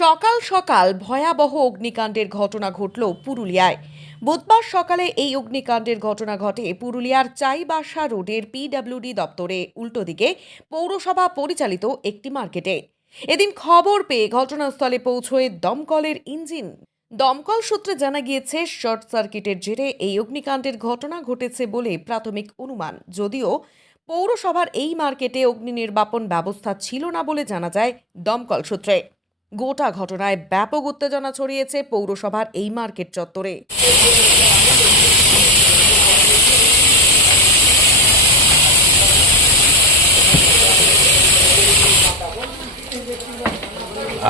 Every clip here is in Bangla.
সকাল সকাল ভয়াবহ অগ্নিকাণ্ডের ঘটনা ঘটল পুরুলিয়ায়। বুধবার সকালে এই অগ্নিকাণ্ডের ঘটনা ঘটে পুরুলিয়ার চাইবাসা রোডের পিডব্লিউডি দপ্তরে উল্টো দিকে পৌরসভা পরিচালিত একটি মার্কেটে। এদিন খবর পেয়ে ঘটনাস্থলে পৌঁছয় দমকলের ইঞ্জিন। দমকল সূত্রে জানা গিয়েছে শর্ট সার্কিটের জেরে এই অগ্নিকাণ্ডের ঘটনা ঘটেছে বলে প্রাথমিক অনুমান, যদিও পৌরসভার এই মার্কেটে অগ্নি নির্বাপন ব্যবস্থা ছিল না বলে জানা যায় দমকল সূত্রে। গোটা ঘটনায় ব্যাপক উত্তেজনা ছড়িয়েছে পৌরসভার এই মার্কেট চত্বরে।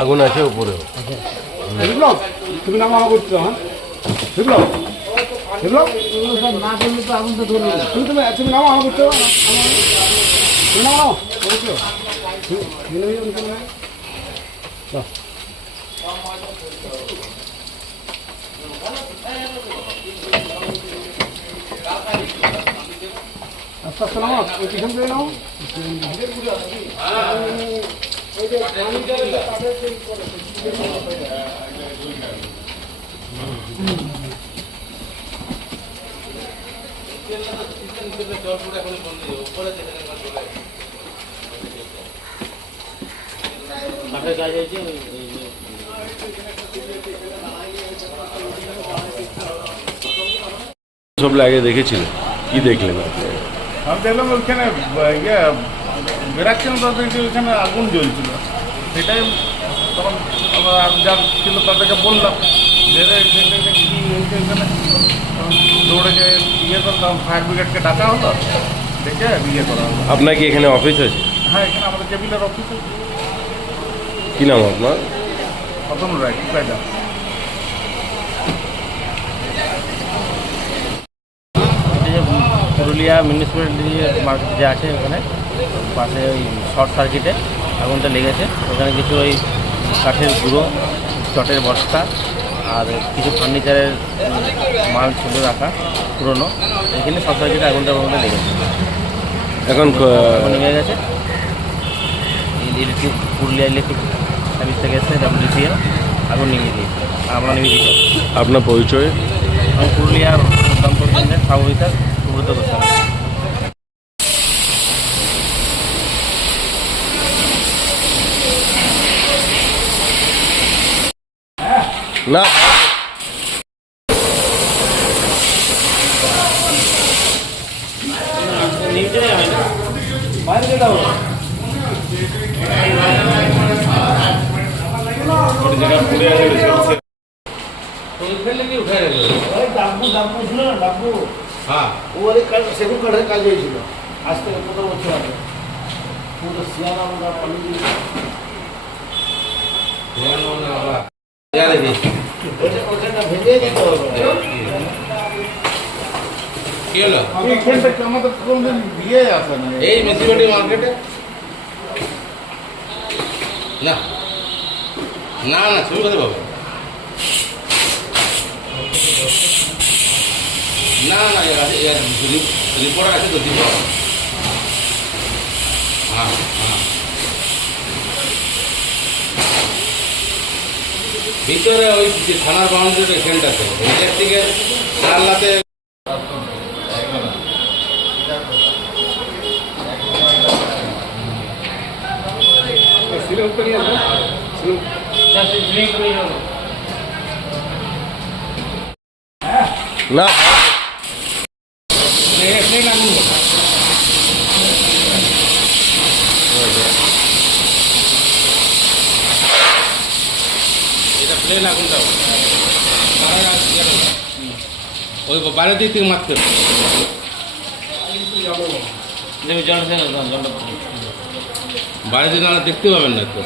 আগুন আছে উপরেও। তুমি নামা করছো, হ্যাঁ বিপ্লব বিপ্লব না করলে তো আগুন তো ধরবে না। তুমি নামা করছো, তুমি নামা করছো। আস্তে আস্তে নামা, ওই পিছন করে নাও। সব আগে দেখেছিলেন, কি দেখলেন আপনি? আমি দেখলাম ওইখানে বেরাচ্ছিলাম, তো দেখছি ওইখানে আগুন জ্বলছিল। সেটাই তখন যার ছিল তাদেরকে বললাম যে কি হয়েছে এখানে। দৌড়ে যে করলাম, ফায়ার ব্রিগেডকে ডাকা হলো, ডেকে করা হলো। আপনার কি এখানে অফিস আছে? হ্যাঁ, এখানে আমাদের কেবিলের অফিস আছে। কি নাম আপনার? অতন রায়, কি কায়দা। পুরুলিয়া মিউনিসিপ্যালিটি মার্কেট যে আছে ওখানে পাশে ওই শর্ট সার্কিটে আগুনটা লেগেছে। ওখানে কিছু ওই কাঠের গুঁড়ো, চটের বস্তা আর কিছু ফার্নিচারের মাল ছিল রাখা পুরনো। এখানে শর্ট সার্কিটে আগুনটা লেগেছে। এখন নেমে গেছে ইলেকট্রিক, পুরুলিয়া ইলেকট্রিক সার্ভিস থেকে এসে WDCL আগুন নিয়ে দিয়েছে। আমরা নিয়ে দিয়েছি। আপনার পরিচয়? আমি পুরুলিয়ার দমকল কেন্দ্রের সাবঅফিসার সুব্রত গোস্বামী। না, সেগুন কাঠের কাজ হয়েছিল আজ থেকে 15 বছর আগে। পুরো শিয়ারা আমরা পানি ওখানটা ভেঙে দিতে হবে। কি হলো? এইখানটা আমাদের কোনদিন দিয়ে আসে না। এই মিউনিসিপ্যালিটি মার্কেটে না না না ছবি কোথায় পাবে? না না রিপোর্টার আছে তো দিব। হ্যাঁ হ্যাঁ, ভিতরে ওই যে থানার বাউন্ডারি সেন্টারতে ইলেকট্রিকের জানলাতে না, এটা প্লেন আগুনটা ওই বাইরে দিক থেকে মারতে বাইরে দিকে দেখতে পাবেন না তো।